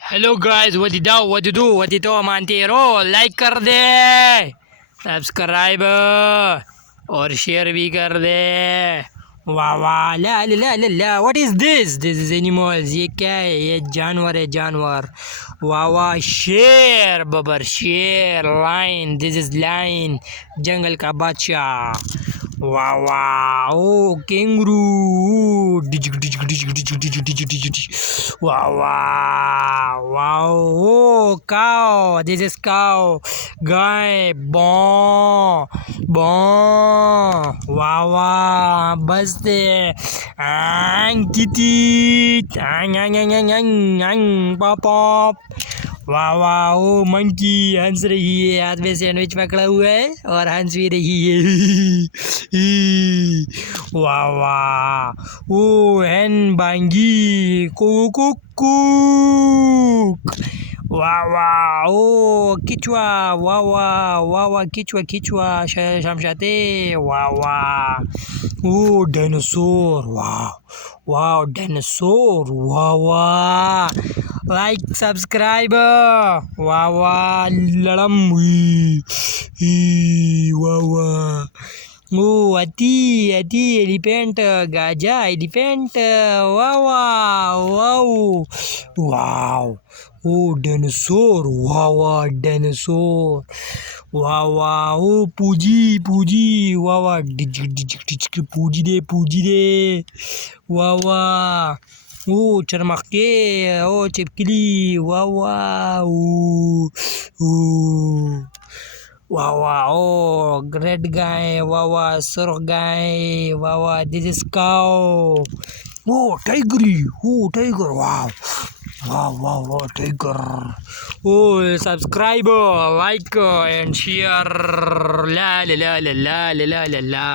Hello guys, what you do, what you do, what you do, मानते like कर दे, subscribe और share भी कर दे। वाह वाह, ला ला ला ला ला, what is this is animals. ये क्या है? ये जानवर है, जानवर। वाह वाह, शेर बबर, शेर, लाइन, दिस इज लाइन, जंगल का बादशाह। वाह वाह, ओ केंगरू, वाह वाह वाह, ओ काव, दिस इज काव, गाय, बॉ बॉ, वाह वाह, बसते, किटी, पॉप पॉप, वाह वाह, ओ मंकी हंस रही है, हाथ में सैंडविच पकड़ा हुआ है और हंस भी रही है। वाह वाह, ओ हैन बांगी, कुक, वाह वाह, ओ किचवा, वाह वाह वाह वाह, किचवा किचवा, शमशाते, वाह वाह, ओ डायनासोर, वाह वाह, डायनासोर, वाह वाह, लाइक सब्सक्राइब, वाह वाह, लड़म, वाह वाह, ओ अति अति, एलिफेंट, गाजा, एलिफेंट, वाह वाह वाह वाह, ओ डायनासोर, वाह वाह, डायनासोर, वाह वाह, ओ पूजी पूजी, वाह वाह, डिच डिच डिच, पूजी दे, वाह वाह, ओ चरमक्के, ओ चिपकली, वाह वाह, ओ वाह वाह, ओ रेड गाय, वाह वाह, सुर्ख गाय, वाह वाह, दिस इज काउ, ओ टाइगरी, ओ टाइगर, वाह वाह वाह वाह, tiger, oh subscribe, like and share, ला ला ला ला ला ला ला ला।